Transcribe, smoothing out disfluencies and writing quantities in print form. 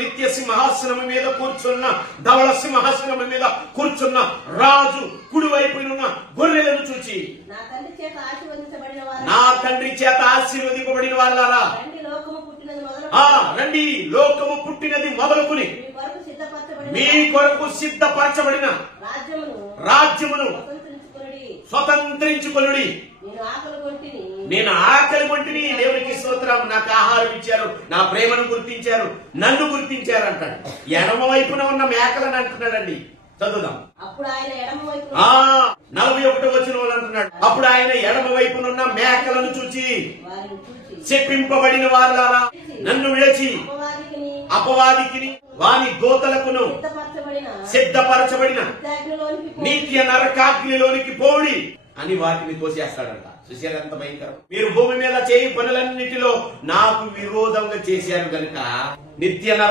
నిత్య సింహాసనము మీద కూర్చున్న, ధవళ సింహాసనము మీద కూర్చున్న రాజు కుడివైపునున్న గొర్రెలను చూచి, నా తండ్రి చేత ఆశీర్వదింపబడిన వాళ్ళారా, రండి, లోకము పుట్టినది మొదలుకుని మీ కొరకు సిద్ధపరచబడిన రాజ్యమును స్వతంత్రించుకొనుడి. నేను ఆకలి కొంటిని, దేవునికి స్తోత్రం. నాకు ఆహారం ఇచ్చారు, నా ప్రేమను గుర్తించారు, నన్ను గుర్తించారు అంటాడు. ఎడమ వైపున ఉన్న మేకలను అంటున్నాడండి. చదువుదాం. 41వ వచనం అంటున్నాడు, అప్పుడు ఆయన ఎడమ వైపునున్న మేకలను చూచి, చెప్పింపబడిన వారులారా, నన్ను విడిచి అపవాదికిని వాని దూతలకును సిద్ధపరచబడిన నిత్య నరకాగ్నిలోనికి పోడి అని వాటిని తోసేస్తాడంట. చూశారు ఎంత భయంకరం. మీరు భూమి మీద చేయి పనులన్నిటిలో నాకు విరోధంగా చేశారు గనుక నిత్య నరక